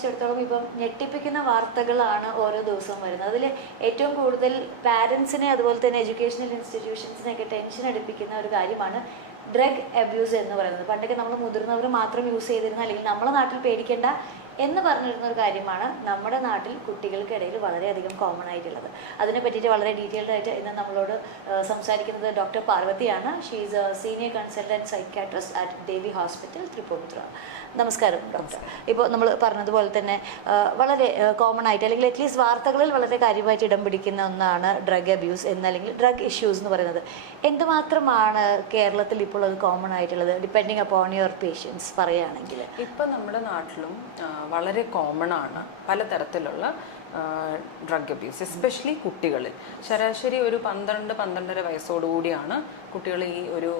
സംബന്ധിച്ചിടത്തോളം ഇപ്പം ഞെട്ടിപ്പിക്കുന്ന വാർത്തകളാണ് ഓരോ ദിവസവും വരുന്നത്. അതിൽ ഏറ്റവും കൂടുതൽ പാരൻസിനെ അതുപോലെ തന്നെ എഡ്യൂക്കേഷണൽ ഇൻസ്റ്റിറ്റ്യൂഷൻസിനെയൊക്കെ ടെൻഷൻ അടുപ്പിക്കുന്ന ഒരു കാര്യമാണ് ഡ്രഗ് അബ്യൂസ് എന്ന് പറയുന്നത്. പണ്ടൊക്കെ നമ്മൾ മുതിർന്നവർ മാത്രം യൂസ് ചെയ്തിരുന്ന, അല്ലെങ്കിൽ നമ്മുടെ നാട്ടിൽ പേടിക്കേണ്ട എന്ന് പറഞ്ഞിരുന്ന ഒരു കാര്യമാണ് നമ്മുടെ നാട്ടിൽ കുട്ടികൾക്കിടയിൽ വളരെയധികം കോമൺ ആയിട്ടുള്ളത്. അതിനെ പറ്റിയിട്ട് വളരെ ഡീറ്റെയിൽഡ് ആയിട്ട് ഇന്ന് നമ്മളോട് സംസാരിക്കുന്നത് ഡോക്ടർ പാർവതിയാണ്. She is a senior consultant psychiatrist at Devi hospital, Thrippunithura. നമസ്കാരം ഡോക്ടർ. ഇപ്പോൾ നമ്മൾ പറഞ്ഞതുപോലെ തന്നെ വളരെ കോമൺ ആയിട്ട്, അല്ലെങ്കിൽ അറ്റ്ലീസ്റ്റ് വാർത്തകളിൽ വളരെ കാര്യമായിട്ട് ഇടം പിടിക്കുന്ന ഒന്നാണ് ഡ്രഗ് അബ്യൂസ് എന്നല്ലെങ്കിൽ ഡ്രഗ് ഇഷ്യൂസ് എന്ന് പറയുന്നത്. എന്തുമാത്രമാണ് കേരളത്തിൽ ഇപ്പോൾ അത് കോമൺ ആയിട്ടുള്ളത്, ഡിപ്പെൻഡിങ് അപ്പോൺ യുവർ പേഷ്യൻസ് പറയുകയാണെങ്കിൽ? ഇപ്പം നമ്മുടെ നാട്ടിലും വളരെ കോമൺ ആണ് പലതരത്തിലുള്ള ഡ്രഗ് അബ്യൂസ്, എസ്പെഷ്യലി കുട്ടികളിൽ. ശരാശരി ഒരു 12-12.5 വയസ്സോടുകൂടിയാണ് കുട്ടികൾ ഈ ഒരു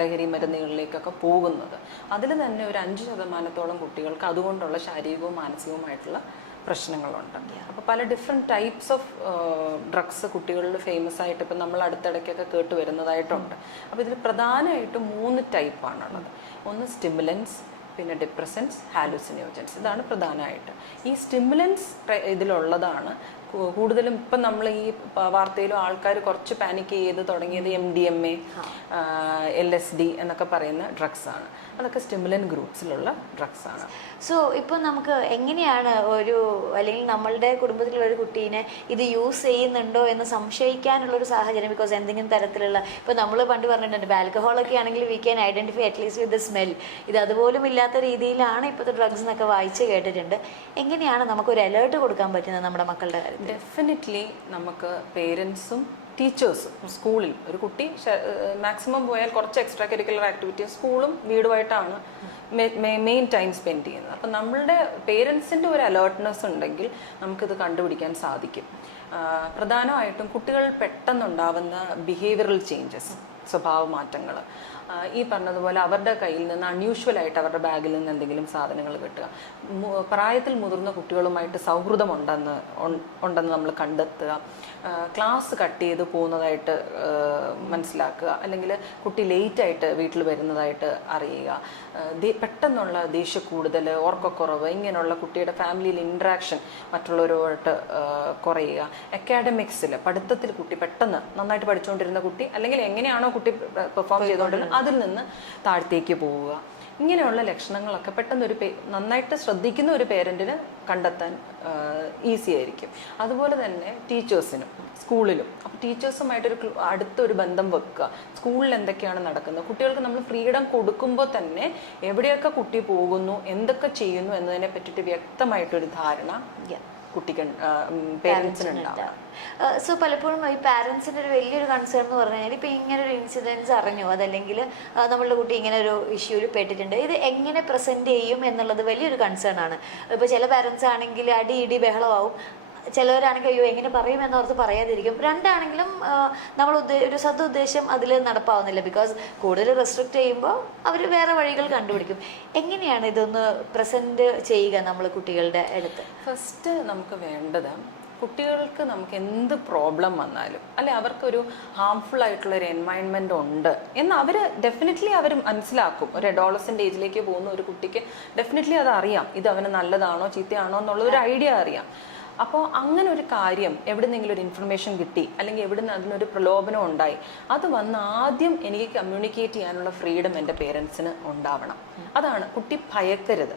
ലഹരി മരുന്നുകളിലേക്കൊക്കെ പോകുന്നത്. അതിൽ തന്നെ ഒരു 5% കുട്ടികൾക്ക് അതുകൊണ്ടുള്ള ശാരീരികവും മാനസികവുമായിട്ടുള്ള പ്രശ്നങ്ങളുണ്ട്. അപ്പോൾ പല ഡിഫറെൻറ്റ് ടൈപ്സ് ഓഫ് ഡ്രഗ്സ് കുട്ടികളിൽ ഫേമസ് ആയിട്ട് ഇപ്പം നമ്മൾ അടുത്തിടയ്ക്കൊക്കെ കേട്ട് വരുന്നതായിട്ടുണ്ട്. അപ്പോൾ ഇതിൽ പ്രധാനമായിട്ടും 3 ടൈപ്പാണുള്ളത്. ഒന്ന് സ്റ്റിമുലൻസ്, പിന്നെ ഡിപ്രസൻസ്, ഹാലൂസിനോജൻസ്. ഇതാണ് പ്രധാനമായിട്ട്. ഈ സ്റ്റിമുലൻസ് ഇതിലുള്ളതാണ് കൂടുതലും. ഇപ്പം നമ്മൾ ഈ വാർത്തയിലും ആൾക്കാർ കുറച്ച് പാനിക് ചെയ്ത് തുടങ്ങിയത് MDMA, LSD എന്നൊക്കെ പറയുന്ന ഡ്രഗ്സാണ്. അതൊക്കെ സ്റ്റിമുലൻ ഗ്രൂപ്പ്സിലുള്ള ഡ്രഗ്സാണ്. സോ ഇപ്പോൾ നമുക്ക് എങ്ങനെയാണ് അല്ലെങ്കിൽ നമ്മളുടെ കുടുംബത്തിലുള്ള ഒരു കുട്ടീനെ ഇത് യൂസ് ചെയ്യുന്നുണ്ടോ എന്ന് സംശയിക്കാനുള്ളൊരു സാഹചര്യം? ബിക്കോസ് എന്തെങ്കിലും തരത്തിലുള്ള, ഇപ്പോൾ നമ്മൾ പണ്ട് പറഞ്ഞിട്ടുണ്ട് ആൽക്കഹോളൊക്കെ ആണെങ്കിൽ we can identify at least with the smell. ഇത് അതുപോലും ഇല്ലാത്ത രീതിയിലാണ് ഇപ്പോഴത്തെ ഡ്രഗ്സ് എന്നൊക്കെ വായിച്ച് കേട്ടിട്ടുണ്ട്. എങ്ങനെയാണ് നമുക്കൊരു അലേർട്ട് കൊടുക്കാൻ പറ്റുന്നത് നമ്മുടെ മക്കളുടെ കാര്യത്തിൽ? ഡെഫിനറ്റ്ലി നമുക്ക് പേരൻസും ടീച്ചേഴ്സും സ്കൂളിൽ ഒരു കുട്ടി മാക്സിമം പോയാൽ കുറച്ച് എക്സ്ട്രാ കരിക്കുലർ ആക്ടിവിറ്റീസ് സ്കൂളും വീടുമായിട്ടാണ് മെയിൻ ടൈം സ്പെൻഡ് ചെയ്യുന്നത്. അപ്പം നമ്മളുടെ പേരൻസിൻ്റെ ഒരു അലേർട്ട്നെസ് ഉണ്ടെങ്കിൽ നമുക്കിത് കണ്ടുപിടിക്കാൻ സാധിക്കും. പ്രധാനമായിട്ടും കുട്ടികൾ പെട്ടെന്നുണ്ടാവുന്ന ബിഹേവിയറൽ ചേഞ്ചസ്, സ്വഭാവ മാറ്റങ്ങൾ, ഈ പറഞ്ഞതുപോലെ അവരുടെ കയ്യിൽ നിന്ന് അൺയൂഷ്വലായിട്ട് അവരുടെ ബാഗിൽ നിന്ന് എന്തെങ്കിലും സാധനങ്ങൾ കിട്ടുക, പ്രായത്തിൽ മുതിർന്ന കുട്ടികളുമായിട്ട് സൗഹൃദം ഉണ്ടെന്ന് നമ്മൾ കണ്ടെത്തുക, ക്ലാസ് കട്ട് ചെയ്ത് പോകുന്നതായിട്ട് മനസ്സിലാക്കുക, അല്ലെങ്കിൽ കുട്ടി ലേറ്റായിട്ട് വീട്ടിൽ വരുന്നതായിട്ട് അറിയുക, പെട്ടെന്നുള്ള ദേഷ്യക്കൂടുതൽ, ഓർക്കക്കുറവ്, ഇങ്ങനെയുള്ള കുട്ടിയുടെ ഫാമിലിയിൽ ഇൻട്രാക്ഷൻ മറ്റുള്ളവരുമായിട്ട് കുറയുക, അക്കാഡമിക്സിൽ പഠിത്തത്തിൽ കുട്ടി പെട്ടെന്ന് നന്നായിട്ട് പഠിച്ചുകൊണ്ടിരുന്ന കുട്ടി അല്ലെങ്കിൽ എങ്ങനെയാണോ കുട്ടി പെർഫോം ചെയ്തുകൊണ്ടിരുന്നത് അതിൽ നിന്ന് താഴത്തേക്ക് പോവുക, ഇങ്ങനെയുള്ള ലക്ഷണങ്ങളൊക്കെ പെട്ടെന്ന് നന്നായിട്ട് ശ്രദ്ധിക്കുന്ന ഒരു പേരൻറ്റിന് കണ്ടെത്താൻ ഈസി ആയിരിക്കും. അതുപോലെ തന്നെ ടീച്ചേഴ്സിനും സ്കൂളിലും. അപ്പോൾ ടീച്ചേഴ്സുമായിട്ടൊരു അടുത്തൊരു ബന്ധം വെക്കുക. സ്കൂളിൽ എന്തൊക്കെയാണ് നടക്കുന്നത്, കുട്ടികൾക്ക് നമ്മൾ ഫ്രീഡം കൊടുക്കുമ്പോൾ തന്നെ എവിടെയൊക്കെ കുട്ടി പോകുന്നു, എന്തൊക്കെ ചെയ്യുന്നു എന്നതിനെ പറ്റിയിട്ട് വ്യക്തമായിട്ടൊരു ധാരണ കുട്ടിക്ക് പേരൻസിനുണ്ടാവണം. സോ പലപ്പോഴും ഈ പാരൻസിൻ്റെ ഒരു വലിയൊരു കൺസേൺ എന്ന് പറഞ്ഞു കഴിഞ്ഞാൽ, ഇപ്പോൾ ഇങ്ങനൊരു ഇൻസിഡൻസ് അറിഞ്ഞു, അതല്ലെങ്കിൽ നമ്മളുടെ കുട്ടി ഇങ്ങനെ ഒരു ഇഷ്യൂവിൽ പെട്ടിട്ടുണ്ട്, ഇത് എങ്ങനെ പ്രസൻറ്റ് ചെയ്യും എന്നുള്ളത് വലിയൊരു കൺസേൺ ആണ്. ഇപ്പോൾ ചില പാരൻസ് ആണെങ്കിൽ അടി ഇടി ബഹളമാവും, ചിലവരാണെങ്കിൽ അയ്യോ എങ്ങനെ പറയുമെന്നോർത്ത് പറയാതിരിക്കും. രണ്ടാണെങ്കിലും നമ്മൾ ഒരു സദുദ്ദേശം അതിൽ നടപ്പാവുന്നില്ല. ബിക്കോസ് കൂടുതൽ റെസ്ട്രിക്റ്റ് ചെയ്യുമ്പോൾ അവർ വേറെ വഴികൾ കണ്ടുപിടിക്കും. എങ്ങനെയാണ് ഇതൊന്ന് പ്രസൻറ്റ് ചെയ്യുക നമ്മൾ കുട്ടികളുടെ അടുത്ത്? ഫസ്റ്റ് നമുക്ക് വേണ്ടത് കുട്ടികൾക്ക് നമുക്ക് എന്ത് പ്രോബ്ലം വന്നാലും അല്ലെ അവർക്കൊരു ഹാംഫുൾ ആയിട്ടുള്ള ഒരു എൻവയൺമെൻറ്റ് ഉണ്ട് എന്ന് അവർ ഡെഫിനറ്റ്ലി അവർ മനസ്സിലാക്കും. ഒരു അഡോളസെൻ്റ് ഏജിലേക്ക് പോകുന്ന ഒരു കുട്ടിക്ക് ഡെഫിനറ്റ്ലി അത് അറിയാം, ഇത് അവന് നല്ലതാണോ ചീത്തയാണോ എന്നുള്ളൊരു ഐഡിയ അറിയാം. അപ്പോൾ അങ്ങനെ ഒരു കാര്യം എവിടെ നിന്നെങ്കിലും ഒരു ഇൻഫർമേഷൻ കിട്ടി, അല്ലെങ്കിൽ എവിടെ നിന്ന് അതിനൊരു പ്രലോഭനം ഉണ്ടായി, അത് വന്ന് ആദ്യം എനിക്ക് കമ്മ്യൂണിക്കേറ്റ് ചെയ്യാനുള്ള ഫ്രീഡം എൻ്റെ പേരൻസിന് ഉണ്ടാവണം. അതാണ്, കുട്ടി ഭയക്കരുത്.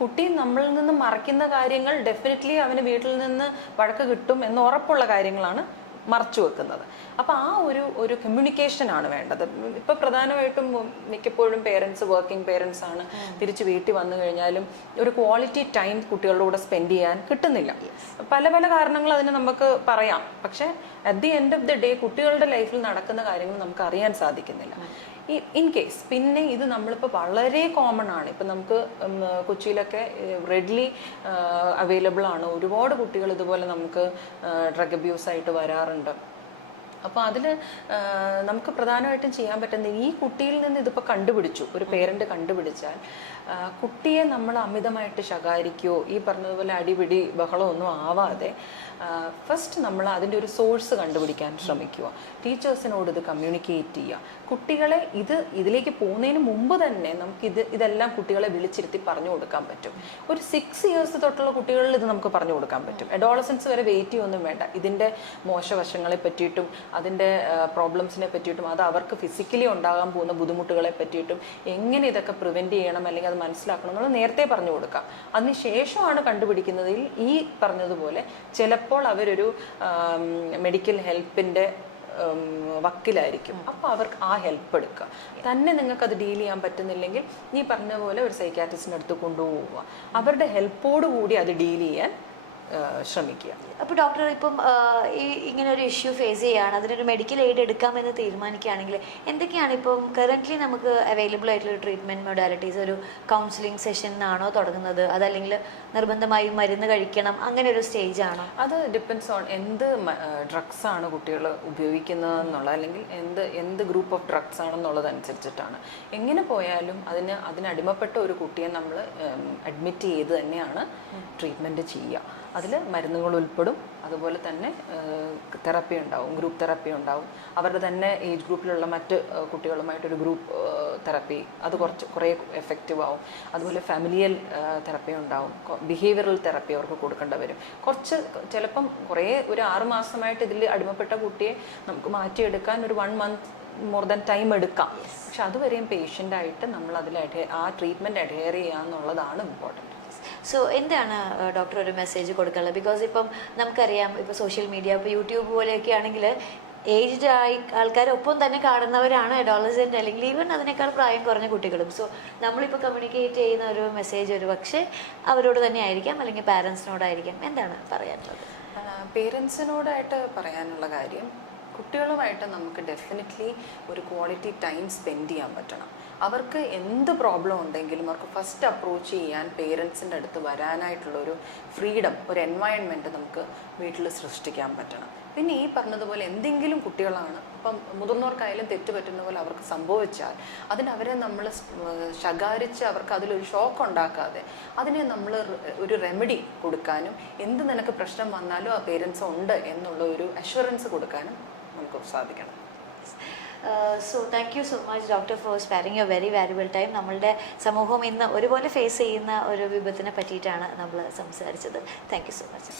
കുട്ടി നമ്മളിൽ നിന്ന് മറയ്ക്കുന്ന കാര്യങ്ങൾ ഡെഫിനറ്റ്ലി അവന് വീട്ടിൽ നിന്ന് വഴക്ക് കിട്ടും എന്ന് ഉറപ്പുള്ള കാര്യങ്ങളാണ് മറച്ചു വെക്കുന്നത്. അപ്പോൾ ആ ഒരു കമ്മ്യൂണിക്കേഷനാണ് വേണ്ടത്. ഇപ്പോൾ പ്രധാനമായിട്ടും മിക്കപ്പോഴും വർക്കിംഗ് പേരൻസ് ആണ്. തിരിച്ച് വീട്ടിൽ വന്നു കഴിഞ്ഞാലും ഒരു ക്വാളിറ്റി ടൈം കുട്ടികളുടെ കൂടെ സ്പെൻഡ് ചെയ്യാൻ കിട്ടുന്നില്ല. പല പല കാരണങ്ങൾ അതിന് നമുക്ക് പറയാം. പക്ഷേ at the end of the day കുട്ടികളുടെ ലൈഫിൽ നടക്കുന്ന കാര്യങ്ങൾ നമുക്ക് അറിയാൻ സാധിക്കുന്നില്ല. ഇൻ കേസ് പിന്നെ ഇത് നമ്മളിപ്പോൾ വളരെ കോമൺ ആണ്. ഇപ്പം നമുക്ക് കൊച്ചിയിലൊക്കെ റെഡ്ലി അവൈലബിൾ ആണ്. ഒരുപാട് കുട്ടികൾ ഇതുപോലെ നമുക്ക് ഡ്രഗ് അബ്യൂസായിട്ട് വരാറുണ്ട്. അപ്പോൾ അതിൽ നമുക്ക് പ്രധാനമായിട്ടും ചെയ്യാൻ പറ്റുന്ന ഈ കുട്ടിയിൽ നിന്ന് ഇതിപ്പോൾ കണ്ടുപിടിച്ചു, ഒരു പേരൻ്റ് കണ്ടുപിടിച്ചാൽ കുട്ടിയെ നമ്മൾ അമിതമായിട്ട് ശകാരിക്കുകയോ ഈ പറഞ്ഞതുപോലെ അടിപിടി ബഹളമൊന്നും ആവാതെ ഫസ്റ്റ് നമ്മൾ അതിൻ്റെ ഒരു സോഴ്സ് കണ്ടുപിടിക്കാൻ ശ്രമിക്കുക. ടീച്ചേഴ്സിനോട് ഇത് കമ്മ്യൂണിക്കേറ്റ് ചെയ്യുക. കുട്ടികളെ ഇതിലേക്ക് പോകുന്നതിന് മുമ്പ് തന്നെ നമുക്ക് ഇതെല്ലാം കുട്ടികളെ വിളിച്ചിരുത്തി പറഞ്ഞു കൊടുക്കാൻ പറ്റും. ഒരു 6 years തൊട്ടുള്ള കുട്ടികളിൽ ഇത് നമുക്ക് പറഞ്ഞു കൊടുക്കാൻ പറ്റും. അഡോളസൻസ് വരെ വെയിറ്റ് ചെയ്യൊന്നും വേണ്ട. ഇതിൻ്റെ മോശവശങ്ങളെ പറ്റിയിട്ടും അതിൻ്റെ പ്രോബ്ലംസിനെ പറ്റിയിട്ടും അത് അവർക്ക് ഫിസിക്കലി ഉണ്ടാകാൻ പോകുന്ന ബുദ്ധിമുട്ടുകളെ പറ്റിയിട്ടും എങ്ങനെ ഇതൊക്കെ പ്രിവെൻറ്റ് ചെയ്യണം അല്ലെങ്കിൽ അത് മനസ്സിലാക്കണം എന്നുള്ളത് നേരത്തെ പറഞ്ഞു കൊടുക്കാം. അതിന് ശേഷമാണ് കണ്ടുപിടിക്കുന്നതിൽ ഈ പറഞ്ഞതുപോലെ ചിലപ്പോൾ അവരൊരു മെഡിക്കൽ ഹെൽപ്പിൻ്റെ വക്കിലായിരിക്കും. അപ്പോൾ അവർക്ക് ആ ഹെൽപ്പ് എടുക്കുക. തന്നെ നിങ്ങൾക്കത് ഡീൽ ചെയ്യാൻ പറ്റുന്നില്ലെങ്കിൽ ഈ പറഞ്ഞ പോലെ ഒരു സൈക്കാട്രിസ്റ്റിൻ്റെ അടുത്ത് കൊണ്ടുപോവുക. അവരുടെ ഹെൽപ്പോടുകൂടി അത് ഡീൽ ചെയ്യാൻ ശ്രമിക്കുക. അപ്പോൾ ഡോക്ടർ ഇപ്പം ഇങ്ങനെ ഒരു ഇഷ്യൂ ഫേസ് ചെയ്യുകയാണ്, അതിനൊരു മെഡിക്കൽ എയ്ഡ് എടുക്കാമെന്ന് തീരുമാനിക്കുകയാണെങ്കിൽ എന്തൊക്കെയാണ് ഇപ്പം കറൻ്റ്ലി നമുക്ക് അവൈലബിൾ ആയിട്ടുള്ള ട്രീറ്റ്മെൻറ്റ് മൊഡാലിറ്റീസ്? ഒരു കൗൺസിലിംഗ് സെഷനാണോ തുടങ്ങുന്നത്, അതല്ലെങ്കിൽ നിർബന്ധമായും മരുന്ന് കഴിക്കണം, അങ്ങനെ ഒരു സ്റ്റേജ് ആണോ? അത് ഡിപ്പെൻഡ്സ് ഓൺ എന്ത് ഡ്രഗ്സ് ആണ് കുട്ടികൾ ഉപയോഗിക്കുന്നതെന്നുള്ള, അല്ലെങ്കിൽ എന്ത് ഗ്രൂപ്പ് ഓഫ് ഡ്രഗ്സ് ആണെന്നുള്ളതനുസരിച്ചിട്ടാണ്. എങ്ങനെ പോയാലും അതിനടിമപ്പെട്ട ഒരു കുട്ടിയെ നമ്മൾ അഡ്മിറ്റ് ചെയ്ത് തന്നെയാണ് ട്രീറ്റ്മെൻറ്റ് ചെയ്യുക. അതിൽ മരുന്നുകൾ ഉൾപ്പെടും, അതുപോലെ തന്നെ തെറപ്പി ഉണ്ടാവും, ഗ്രൂപ്പ് തെറപ്പി ഉണ്ടാവും. അവരുടെ തന്നെ ഏജ് ഗ്രൂപ്പിലുള്ള മറ്റ് കുട്ടികളുമായിട്ടൊരു ഗ്രൂപ്പ് തെറപ്പി, അത് കുറേ എഫക്റ്റീവ് ആവും. അതുപോലെ ഫാമിലിയൽ തെറപ്പി ഉണ്ടാവും, ബിഹേവിയറൽ തെറപ്പി അവർക്ക് കൊടുക്കേണ്ടി വരും. ചിലപ്പം ഒരു 6 മാസമായിട്ട് ഇതിൽ അടിമപ്പെട്ട കുട്ടിയെ നമുക്ക് മാറ്റിയെടുക്കാൻ ഒരു 1 month മോർ ദാൻ ടൈം എടുക്കാം. പക്ഷെ അതുവരെയും പേഷ്യൻ്റായിട്ട് നമ്മൾ ആ ട്രീറ്റ്മെൻറ്റ് അഡ്ഹെയർ ചെയ്യുക എന്നുള്ളതാണ് ഇമ്പോർട്ടൻറ്റ്. സോ എന്താണ് ഡോക്ടർ ഒരു മെസ്സേജ് കൊടുക്കാനുള്ളത്? ബിക്കോസ് ഇപ്പം നമുക്കറിയാം, ഇപ്പോൾ സോഷ്യൽ മീഡിയ, ഇപ്പോൾ യൂട്യൂബ് പോലെയൊക്കെ ആണെങ്കിൽ ഏജ്ഡ് ആൾക്കാരൊപ്പം തന്നെ കാണുന്നവരാണ് അഡോളസെൻ്റ്, അല്ലെങ്കിൽ ഈവൻ അതിനേക്കാൾ പ്രായം കുറഞ്ഞ കുട്ടികളും. സോ നമ്മളിപ്പോൾ കമ്മ്യൂണിക്കേറ്റ് ചെയ്യുന്ന ഒരു മെസ്സേജ് ഒരു പക്ഷേ അവരോട് തന്നെ ആയിരിക്കാം, അല്ലെങ്കിൽ പാരൻസിനോടായിരിക്കാം. എന്താണ് പറയാനുള്ളത്? പേരൻസിനോടായിട്ട് പറയാനുള്ള കാര്യം, കുട്ടികളുമായിട്ട് നമുക്ക് ഡെഫിനറ്റ്ലി ഒരു ക്വാളിറ്റി ടൈം സ്പെൻഡ് ചെയ്യാൻ പറ്റണം. അവർക്ക് എന്ത് പ്രോബ്ലം ഉണ്ടെങ്കിലും അവർക്ക് ഫസ്റ്റ് അപ്രോച്ച് ചെയ്യാൻ പേരൻസിൻ്റെ അടുത്ത് വരാനായിട്ടുള്ളൊരു ഫ്രീഡം, ഒരു എൻവയൺമെൻറ്റ് നമുക്ക് വീട്ടിൽ സൃഷ്ടിക്കാൻ പറ്റണം. പിന്നെ ഈ പറഞ്ഞതുപോലെ എന്തെങ്കിലും കുട്ടികളാണ്, ഇപ്പം മുതിർന്നവർക്കായാലും തെറ്റ് പറ്റുന്ന പോലെ അവർക്ക് സംഭവിച്ചാൽ അവരെ നമ്മൾ ശകാരിച്ച് അവർക്ക് അതിലൊരു ഷോക്ക് ഉണ്ടാക്കാതെ അതിനെ നമ്മൾ ഒരു റെമഡി കൊടുക്കാനും, എന്ത് നിനക്ക് പ്രശ്നം വന്നാലും ആ പേരൻസ് ഉണ്ട് എന്നുള്ള ഒരു അഷ്വറൻസ് കൊടുക്കാനും നമുക്ക് സാധിക്കണം. So thank you so much doctor four sparing your very valuable time. നമ്മളുടെ സമൂഹം ഇന്ന് ഒരുപോലെ ഫേസ് ചെയ്യുന്ന ഒരു വിപത്തിനെ പറ്റിയിട്ടാണ് നമ്മൾ സംസാരിച്ചത്. Thank you so much.